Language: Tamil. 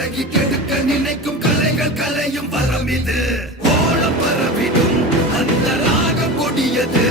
பழகி கெடுக்க நினைக்கும் கலைகள் கலையும் வரம் இது. ஓள பரவிடும் அந்த ராகம் கொடியது.